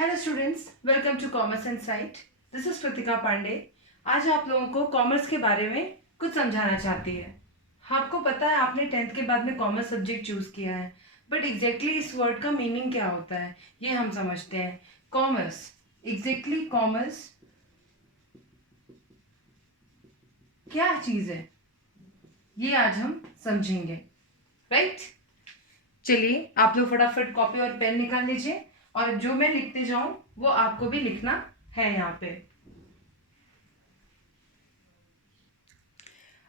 Hello students, welcome to commerce insight. This is Kritika Pandey. आज आप लोगों को कॉमर्स के बारे में कुछ समझाना चाहती है। आपको पता है आपने 10th के बाद में कॉमर्स सब्जेक्ट चूज किया है, बट एग्जैक्टली इस वर्ड का मीनिंग क्या होता है ये हम समझते हैं। कॉमर्स, एग्जैक्टली कॉमर्स क्या चीज है ये आज हम समझेंगे, राइट? चलिए आप लोग फटाफट कॉपी और पेन निकाल लीजिए और जो मैं लिखते जाऊं वो आपको भी लिखना है यहाँ पे।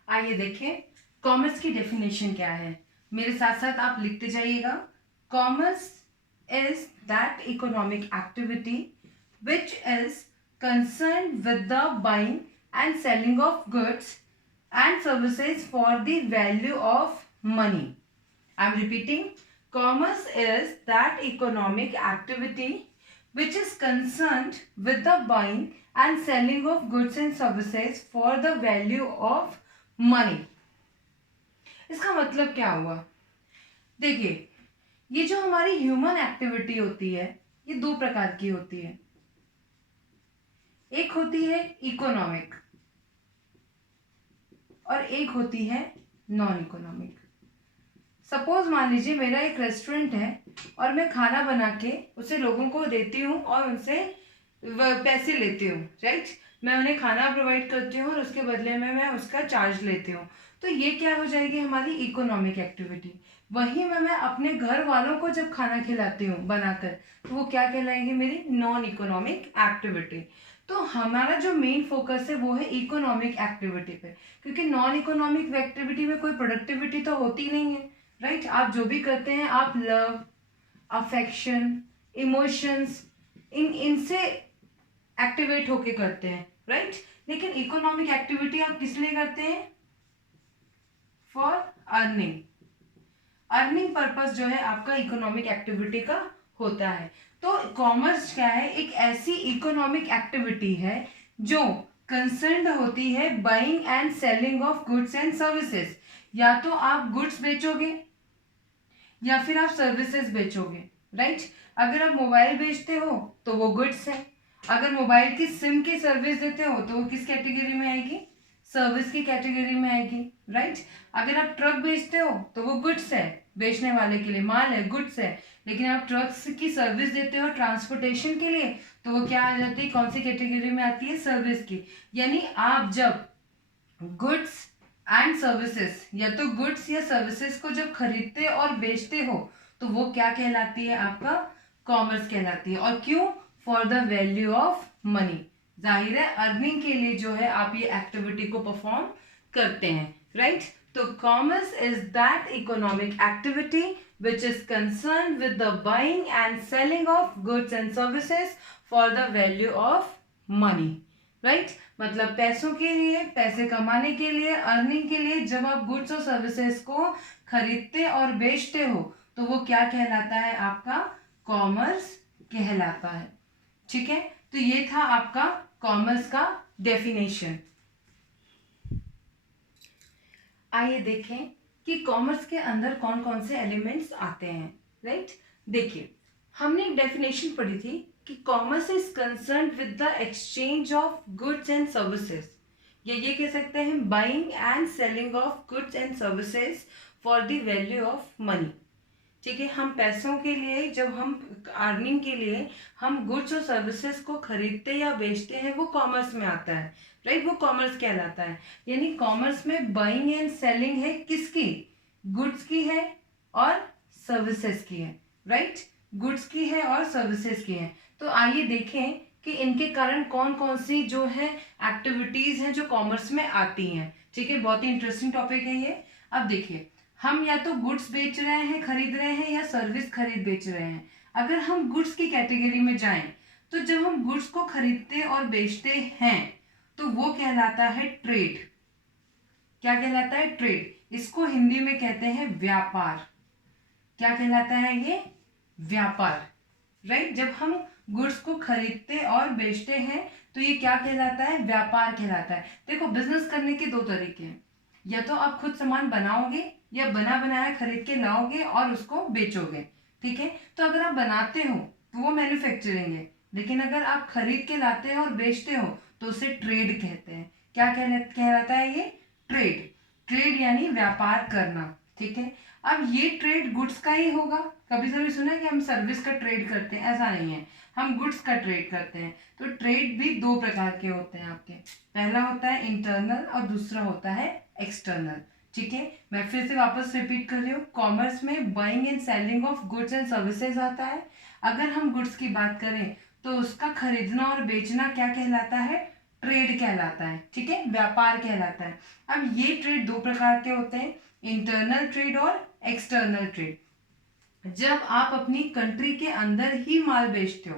आइए देखें कॉमर्स की डेफिनेशन क्या है। मेरे साथ साथ आप लिखते जाइएगा। Commerce is that economic activity which is concern with the buying and selling of goods and services for the value of money. I am repeating, commerce is that economic activity which is concerned with the buying and selling of goods and services for the value of money. इसका मतलब क्या हुआ? देखिए, ये जो हमारी human activity होती है ये दो प्रकार की होती है। एक होती है इकोनॉमिक और एक होती है नॉन इकोनॉमिक। सपोज मान लीजिए मेरा एक रेस्टोरेंट है और मैं खाना बना के उसे लोगों को देती हूँ और उनसे पैसे लेती हूँ, राइट? मैं उन्हें खाना प्रोवाइड करती हूँ और उसके बदले में मैं उसका चार्ज लेती हूँ। तो ये क्या हो जाएगी हमारी इकोनॉमिक एक्टिविटी। वहीं मैं अपने घर वालों को जब खाना खिलाती हूँ बनाकर, तो वो क्या कहलाएगी? मेरी नॉन इकोनॉमिक एक्टिविटी। तो हमारा जो मेन फोकस है वो है इकोनॉमिक एक्टिविटी पे, क्योंकि नॉन इकोनॉमिक एक्टिविटी में कोई प्रोडक्टिविटी तो होती नहीं है, राइट? आप जो भी करते हैं आप लव, अफेक्शन, इमोशंस इनसे एक्टिवेट होके करते हैं, राइट? लेकिन इकोनॉमिक एक्टिविटी आप किस लिए करते हैं? For earning. अर्निंग पर्पस जो है आपका इकोनॉमिक एक्टिविटी का होता है। तो कॉमर्स क्या है? एक ऐसी इकोनॉमिक एक्टिविटी है जो कंसर्न्ड होती है buying and selling of goods and services. या तो आप गुड्स बेचोगे या फिर आप सर्विसेज बेचोगे, राइट? अगर आप मोबाइल बेचते हो तो वो गुड्स है। अगर मोबाइल की सिम की सर्विस देते हो तो वो किस कैटेगरी में आएगी? सर्विस की कैटेगरी में आएगी, राइट? अगर आप ट्रक बेचते हो तो वो गुड्स है, बेचने वाले के लिए माल है, गुड्स है। लेकिन आप ट्रक्स की सर्विस देते हो ट्रांसपोर्टेशन के लिए तो वो क्या आ जाती है? कौन सी कैटेगरी में आती है? सर्विस की। यानी आप जब गुड्स एंड सर्विसेज या तो गुड्स या सर्विसेज को जब खरीदते और बेचते हो तो वो क्या कहलाती है? आपका कॉमर्स कहलाती है। और क्यों? For the value of money. जाहिर है अर्निंग के लिए जो है आप ये एक्टिविटी को परफॉर्म करते हैं, राइट? तो commerce is that economic activity which is concerned with the buying and selling of goods and services for the value of money, right? मतलब पैसों के लिए, पैसे कमाने के लिए, अर्निंग के लिए जब आप गुड्स और सर्विसेज को खरीदते और बेचते हो तो वो क्या कहलाता है? आपका कॉमर्स कहलाता है, ठीक है? तो ये था आपका कॉमर्स का डेफिनेशन। आइए देखें कि कॉमर्स के अंदर कौन कौन से एलिमेंट्स आते हैं, राइट? देखिए हमने एक डेफिनेशन पढ़ी थी कि commerce is concern with the exchange of goods and services, या ये कह सकते हैं buying and selling of goods and services for the value of money, ठीक है? हम पैसों के लिए, जब हम अर्निंग के लिए हम गुड्स और सर्विसेज को खरीदते या बेचते हैं वो कॉमर्स में आता है, राइट? वो कॉमर्स कहलाता है। यानी कॉमर्स में बाइंग एंड सेलिंग है किसकी? गुड्स की है और सर्विसेज की है, राइट? गुड्स की है और सर्विसेज की है। तो आइए देखें कि इनके कारण कौन कौन सी जो है एक्टिविटीज हैं जो कॉमर्स में आती हैं, ठीक है? बहुत ही इंटरेस्टिंग टॉपिक है ये। अब देखिए हम या तो गुड्स बेच रहे हैं, खरीद रहे हैं, या सर्विस खरीद बेच रहे हैं। अगर हम गुड्स की कैटेगरी में जाएं तो जब हम गुड्स को खरीदते और बेचते हैं तो वो कहलाता है ट्रेड। क्या कहलाता है? ट्रेड। इसको हिंदी में कहते हैं व्यापार। क्या कहलाता है ये? व्यापार, राइट? जब हम गुड्स को खरीदते और बेचते हैं तो ये क्या कहलाता है? व्यापार कहलाता है। देखो बिजनेस करने के दो तरीके हैं, या तो आप खुद सामान बनाओगे या बना बनाया खरीद के लाओगे और उसको बेचोगे, ठीक है? तो अगर आप बनाते हो तो वो मैन्युफैक्चरिंग है, लेकिन अगर आप खरीद के लाते हो और बेचते हो तो उसे ट्रेड कहते हैं। क्या कहलाता है ये? ट्रेड। ट्रेड यानी व्यापार करना, ठीक है। अब ये ट्रेड गुड्स का ही होगा। कभी कभी सुना है कि हम सर्विस का ट्रेड करते हैं, ऐसा नहीं है, हम गुड्स का ट्रेड करते हैं। तो ट्रेड भी दो प्रकार के होते हैं आपके। पहला होता है इंटरनल और दूसरा होता है एक्सटर्नल, ठीक है। मैं फिर से वापस रिपीट कर रही हूँ, कॉमर्स में buying and selling of goods and services आता है। अगर हम गुड्स की बात करें तो उसका खरीदना और बेचना क्या कहलाता है? ट्रेड कहलाता है, ठीक है, व्यापार कहलाता है। अब ये ट्रेड दो प्रकार के होते हैं, इंटरनल ट्रेड और एक्सटर्नल ट्रेड। जब आप अपनी कंट्री के अंदर ही माल बेचते हो,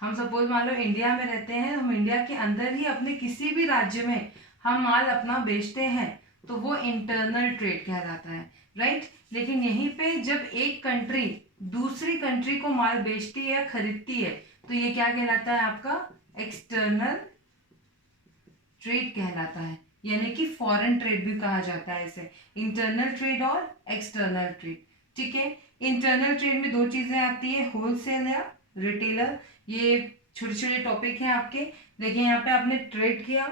हम सपोज मान लो इंडिया में रहते हैं, हम इंडिया के अंदर ही अपने किसी भी राज्य में हम माल अपना बेचते हैं, तो वो इंटरनल ट्रेड कहलाता है, राइट। लेकिन यहीं पे जब एक कंट्री दूसरी कंट्री को माल बेचती है या खरीदती है तो ये क्या कहलाता है आपका? एक्सटर्नल ट्रेड कहलाता है, यानी कि फॉरेन ट्रेड भी कहा जाता है इसे, इंटरनल ट्रेड और एक्सटर्नल ट्रेड, ठीक है। इंटरनल ट्रेड में दो चीजें आती है, होलसेल या रिटेलर। ये छोटे छोटे टॉपिक हैं आपके। देखिए यहाँ पे आपने ट्रेड किया,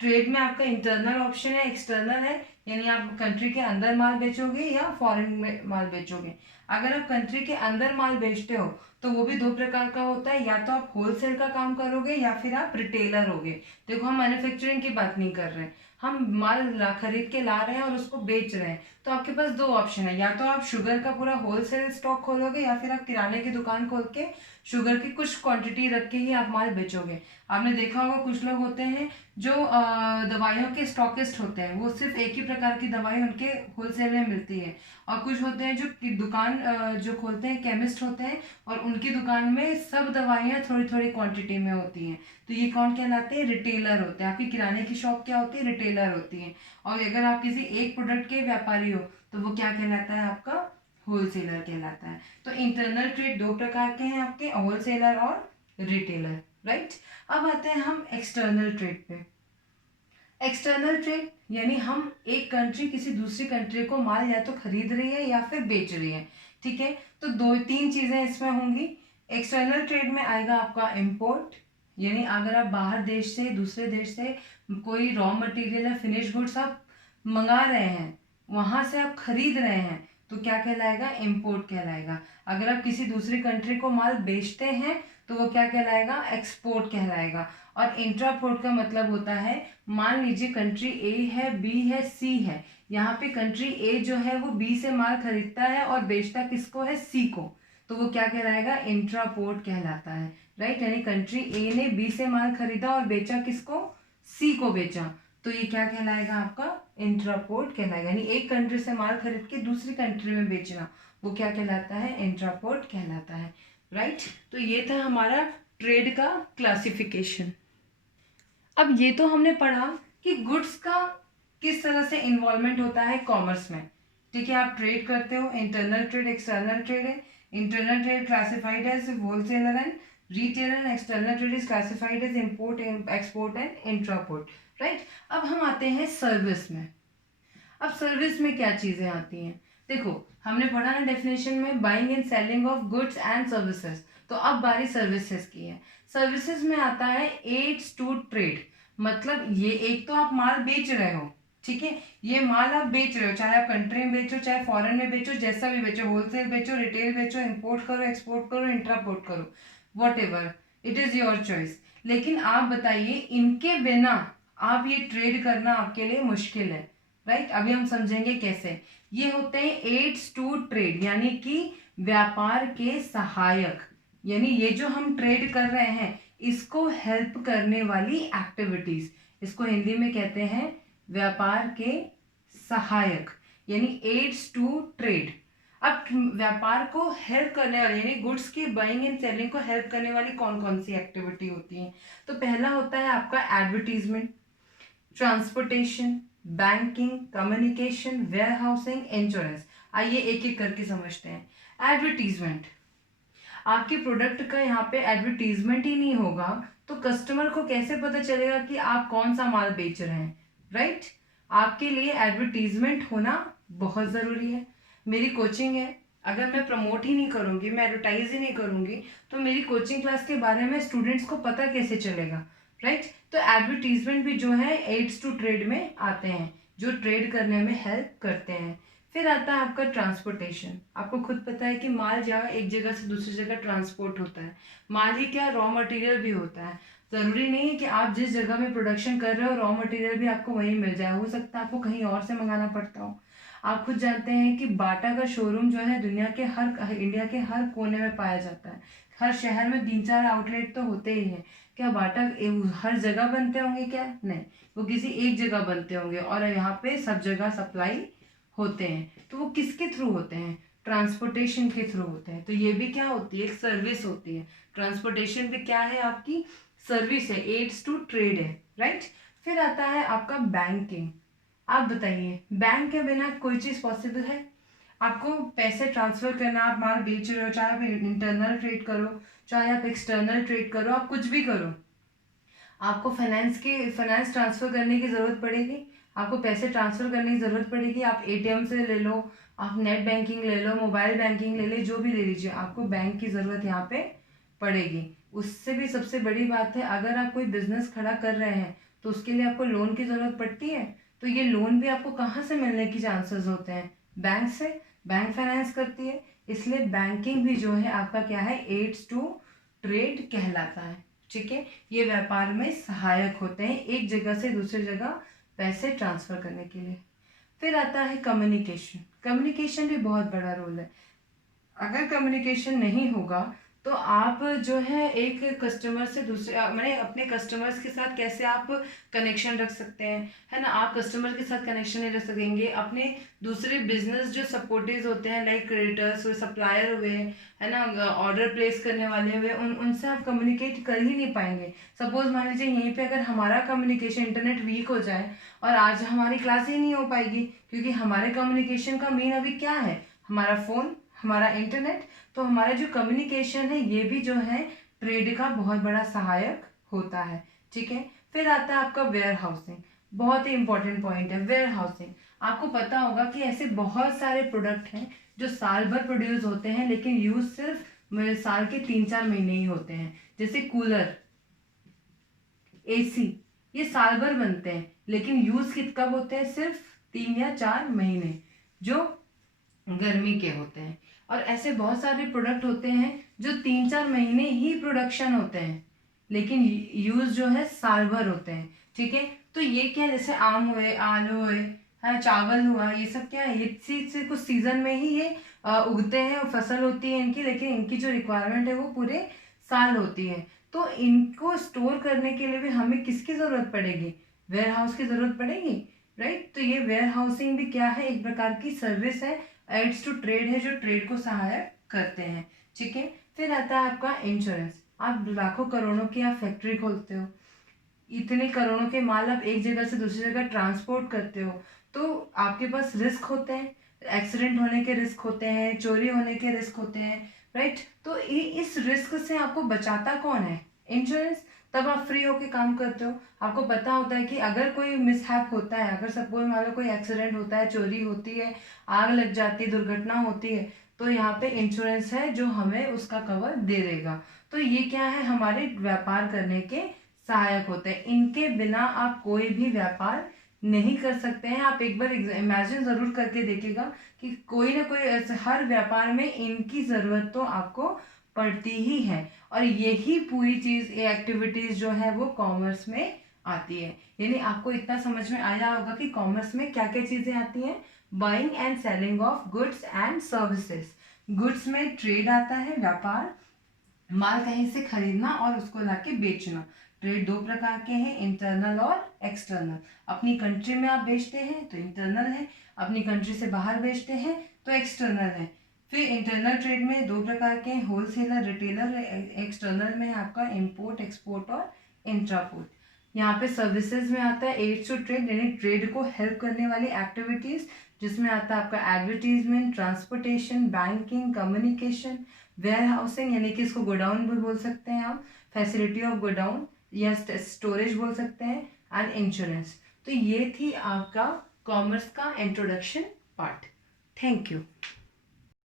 ट्रेड में आपका इंटरनल ऑप्शन है, एक्सटर्नल है, यानी आप कंट्री के अंदर माल बेचोगे या फॉरेन में माल बेचोगे। अगर आप कंट्री के अंदर माल बेचते हो तो वो भी दो प्रकार का होता है, या तो आप होलसेल का काम करोगे या फिर आप रिटेलर होगे। देखो हम मैन्युफैक्चरिंग की बात नहीं कर रहे हैं, हम माल खरीद के ला रहे हैं और उसको बेच रहे हैं। तो आपके पास दो ऑप्शन है, या तो आप शुगर का पूरा होलसेल स्टॉक खोलोगे या फिर आप किराने की दुकान खोल के शुगर की कुछ क्वांटिटी रख के ही आप माल बेचोगे। आपने देखा होगा कुछ लोग होते हैं जो दवाइयों के स्टॉकिस्ट होते हैं, वो सिर्फ एक ही प्रकार की दवाई उनके होलसेल में मिलती है। और कुछ होते हैं जो दुकान जो खोलते हैं, केमिस्ट होते हैं, और उनकी दुकान में सब दवाइयाँ थोड़ी थोड़ी क्वांटिटी में होती हैं। तो ये कौन कहलाते हैं? रिटेलर होते हैं। आपकी किराने की शॉप क्या होती है? रिटेलर होती है। और अगर आप किसी एक प्रोडक्ट के व्यापारी हो तो वो क्या कहलाता है आपका? होलसेलर कहलाता है। तो इंटरनल ट्रेड दो प्रकार के हैं आपके, होलसेलर और रिटेलर, राइट। अब आते हैं हम एक्सटर्नल ट्रेड पे। एक्सटर्नल ट्रेड यानी हम एक कंट्री किसी दूसरी कंट्री को माल या तो खरीद रही है या फिर बेच रही है, ठीक है। तो दो तीन चीजें इसमें होंगी। एक्सटर्नल ट्रेड में आएगा आपका इंपोर्ट, यानी अगर आप बाहर देश से, दूसरे देश से कोई रॉ मटेरियल या फिनिश गुड्स आप मंगा रहे हैं, वहां से आप खरीद रहे हैं, तो क्या कहलाएगा? इंपोर्ट कहलाएगा। अगर आप किसी दूसरी कंट्री को माल बेचते हैं तो वो क्या कहलाएगा? एक्सपोर्ट कहलाएगा। और इंट्रापोर्ट का मतलब होता है, मान लीजिए कंट्री ए है, बी है, सी है, यहाँ पे कंट्री ए जो है वो बी से माल खरीदता है और बेचता किसको है? सी को, तो वो क्या कहलाएगा? इंट्रापोर्ट कहलाता है, राइट। यानी कंट्री ए ने बी से माल खरीदा और बेचा किसको? सी को बेचा, तो ये क्या कहलाएगा आपका? इंट्रापोर्ट कहलाएगा। यानी एक कंट्री से माल खरीद के दूसरी कंट्री में बेचना, वो क्या कहलाता है? इंट्रापोर्ट कहलाता है, राइट। तो ये था हमारा ट्रेड का क्लासिफिकेशन। अब ये तो हमने पढ़ा कि गुड्स का किस तरह से इन्वॉल्वमेंट होता है कॉमर्स में, ठीक है। आप ट्रेड करते हो, इंटरनल ट्रेड, एक्सटर्नल ट्रेड है। Internal trade classified as wholesaler and retailer, and external trade is classified as import, export and entrepot, right. अब हम आते हैं सर्विस में। अब सर्विस में क्या चीजें आती हैं? देखो हमने पढ़ा ना डेफिनेशन में, buying and selling of goods and services, तो अब बारी सर्विसेज की है। सर्विसेज में आता है एड्स टू ट्रेड, मतलब ये एक तो आप माल बेच रहे हो, ठीक है, ये माल आप बेच रहे हो, चाहे आप कंट्री में बेचो, चाहे फॉरेन में बेचो, जैसा भी बेचो, होलसेल बेचो, रिटेल बेचो, इंपोर्ट करो, एक्सपोर्ट करो, इंट्रापोर्ट करो, what ever it is your choice. लेकिन आप बताइए, इनके बिना आप ये ट्रेड करना आपके लिए मुश्किल है, राइट। अभी हम समझेंगे कैसे। ये होते हैं एड्स टू ट्रेड, यानी कि व्यापार के सहायक, यानी ये जो हम ट्रेड कर रहे हैं इसको हेल्प करने वाली एक्टिविटीज, इसको हिंदी में कहते हैं व्यापार के सहायक, यानी एड्स टू ट्रेड। अब व्यापार को हेल्प करने वाली, यानी गुड्स की बाइंग एंड सेलिंग को हेल्प करने वाली कौन कौन सी एक्टिविटी होती है? तो पहला होता है आपका advertisement, transportation, banking, communication, warehousing, insurance. आइए एक एक करके समझते हैं। एडवर्टीजमेंट, आपके प्रोडक्ट का यहाँ पे एडवर्टीजमेंट ही नहीं होगा तो कस्टमर को कैसे पता चलेगा कि आप कौन सा माल बेच रहे हैं, राइट। आपके लिए एडवर्टीजमेंट होना बहुत ज़रूरी है। मेरी कोचिंग है, अगर मैं प्रमोट ही नहीं करूँगी, मैं एडवर्टाइज ही नहीं करूँगी, तो मेरी कोचिंग क्लास के बारे में स्टूडेंट्स को पता कैसे चलेगा, राइट। तो एडवर्टीजमेंट भी जो है एड्स टू ट्रेड में आते हैं, जो ट्रेड करने में हेल्प करते हैं। फिर आता है आपका ट्रांसपोर्टेशन। आपको खुद पता है कि माल जो है एक जगह से दूसरी जगह ट्रांसपोर्ट होता है। माल ही क्या, रॉ मटेरियल भी होता है। ज़रूरी नहीं है कि आप जिस जगह में प्रोडक्शन कर रहे हो रॉ मटेरियल भी आपको वहीं मिल जाए, हो सकता है आपको कहीं और से मंगाना पड़ता हो। आप खुद जानते हैं कि बाटा का शोरूम जो है दुनिया के इंडिया के हर कोने में पाया जाता है। हर शहर में 3-4 आउटलेट तो होते ही हैं। क्या बाटा हर जगह बनते होंगे? क्या नहीं, वो किसी एक जगह बनते होंगे और यहाँ पे सब जगह सप्लाई होते हैं। तो वो किसके थ्रू होते हैं? ट्रांसपोर्टेशन के थ्रू होते हैं। तो ये भी क्या होती है? एक सर्विस होती है। ट्रांसपोर्टेशन भी क्या है? आपकी सर्विस है, एड्स टू ट्रेड है, राइट। फिर आता है आपका बैंकिंग। आप बताइए, बैंक के बिना कोई चीज़ पॉसिबल है? आपको पैसे ट्रांसफर करना, आप माल बेच रहे हो, चाहे आप इंटरनल ट्रेड करो, चाहे आप एक्सटर्नल ट्रेड करो, आप कुछ भी करो, आपको फाइनेंस ट्रांसफर करने की ज़रूरत पड़ेगी, आपको पैसे ट्रांसफर करने की ज़रूरत पड़ेगी। आप एटीएम से ले लो, आप नेट बैंकिंग ले लो, मोबाइल बैंकिंग ले ले, जो भी ले लीजिए, आपको बैंक की ज़रूरत यहाँ पे पड़ेगी। उससे भी सबसे बड़ी बात है, अगर आप कोई बिजनेस खड़ा कर रहे हैं तो उसके लिए आपको लोन की ज़रूरत पड़ती है। तो ये लोन भी आपको कहाँ से मिलने की चांसेस होते हैं? बैंक से। बैंक फाइनेंस करती है। इसलिए बैंकिंग भी जो है आपका क्या है? एड्स टू ट्रेड कहलाता है, ठीक है। ये व्यापार में सहायक होते हैं एक जगह से दूसरी जगह पैसे ट्रांसफर करने के लिए। फिर आता है कम्युनिकेशन। कम्युनिकेशन भी बहुत बड़ा रोल है। अगर कम्युनिकेशन नहीं होगा तो आप जो है एक कस्टमर से दूसरे मैंने अपने कस्टमर्स के साथ कैसे आप कनेक्शन रख सकते हैं, है ना। आप कस्टमर के साथ कनेक्शन नहीं रख सकेंगे, अपने दूसरे बिजनेस जो सपोर्टिव्स होते हैं लाइक क्रेडिटर्स हुए, सप्लायर हुए, है ना, ऑर्डर प्लेस करने वाले हुए, उनसे आप कम्युनिकेट कर ही नहीं पाएंगे। सपोज मान लीजिए यहीं पे अगर हमारा कम्युनिकेशन इंटरनेट वीक हो जाए और आज हमारी क्लास ही नहीं हो पाएगी, क्योंकि हमारे कम्युनिकेशन का मेन अभी क्या है? हमारा फ़ोन, हमारा इंटरनेट। तो हमारा जो कम्युनिकेशन है ये भी जो है ट्रेड का बहुत बड़ा सहायक होता है, ठीक है। फिर आता है आपका वेयर हाउसिंग। बहुत ही इंपॉर्टेंट पॉइंट है वेयर हाउसिंग। आपको पता होगा कि ऐसे बहुत सारे प्रोडक्ट हैं जो साल भर प्रोड्यूस होते हैं लेकिन यूज सिर्फ साल के 3-4 महीने ही होते हैं। जैसे कूलर, एसी, ये साल भर बनते हैं लेकिन यूज कब होते हैं? सिर्फ 3 या 4 महीने, जो गर्मी के होते हैं। और ऐसे बहुत सारे प्रोडक्ट होते हैं जो 3-4 महीने ही प्रोडक्शन होते हैं लेकिन यूज जो है साल भर होते हैं, ठीक है। तो ये क्या है? जैसे आम हुए, आलू हुए, हाँ, चावल हुआ, ये सब क्या है? ये से कुछ सीजन में ही ये उगते हैं और फसल होती है इनकी, लेकिन इनकी जो रिक्वायरमेंट है वो पूरे साल होती है। तो इनको स्टोर करने के लिए भी हमें किसकी जरूरत पड़ेगी? वेयर हाउस की जरूरत पड़ेगी, राइट। तो ये वेयर हाउसिंग भी क्या है? एक प्रकार की सर्विस है, एड्स टू ट्रेड है, जो ट्रेड को सहायक करते हैं, ठीक है। फिर आता है आपका इंश्योरेंस। आप लाखों करोड़ों की आप फैक्ट्री खोलते हो, इतने करोड़ों के माल आप एक जगह से दूसरी जगह ट्रांसपोर्ट करते हो, तो आपके पास रिस्क होते हैं, एक्सीडेंट होने के रिस्क होते हैं, चोरी होने के रिस्क होते हैं, राइट। तो इस रिस्क से आपको बचाता कौन है? इंश्योरेंस। तब आप फ्री होके काम करते हो। आपको पता होता है कि अगर कोई मिसहैप होता है, अगर सपोज मान लो कोई एक्सीडेंट होता है, चोरी होती है, आग लग जाती है, दुर्घटना होती है, तो यहाँ पे इंश्योरेंस है जो हमें उसका कवर दे देगा। तो ये क्या है? हमारे व्यापार करने के सहायक होते हैं। इनके बिना आप कोई भी व्यापार नहीं कर सकते हैं। आप एक बार इमेजिन जरूर करके देखिएगा कि कोई ना कोई हर व्यापार में इनकी जरूरत तो आपको पड़ती ही है। और यही पूरी चीज, ये एक्टिविटीज जो है वो कॉमर्स में आती है। यानी आपको इतना समझ में आया होगा कि कॉमर्स में क्या क्या चीजें आती हैं। Buying and selling of goods and services. Goods में ट्रेड आता है, व्यापार, माल कहीं से खरीदना और उसको लाके बेचना। ट्रेड दो प्रकार के हैं, इंटरनल और एक्सटर्नल। अपनी कंट्री में आप बेचते हैं तो इंटरनल है, अपनी कंट्री से बाहर बेचते हैं तो एक्सटर्नल है। फिर इंटरनल ट्रेड में दो प्रकार के हैं, होलसेलर, रिटेलर। एक्सटर्नल में आपका इंपोर्ट, एक्सपोर्ट और इंट्रापोर्ट। यहाँ पे सर्विसेज में आता है एड्स टू ट्रेड, यानी ट्रेड को हेल्प करने वाली एक्टिविटीज, जिसमें आता है आपका advertisement, transportation, banking, communication, warehousing, यानी कि इसको गोडाउन भी बोल सकते हैं आप, फैसिलिटी ऑफ गोडाउन या स्टोरेज बोल सकते हैं, एंड इंश्योरेंस। तो ये थी आपका कॉमर्स का इंट्रोडक्शन पार्ट। Thank you.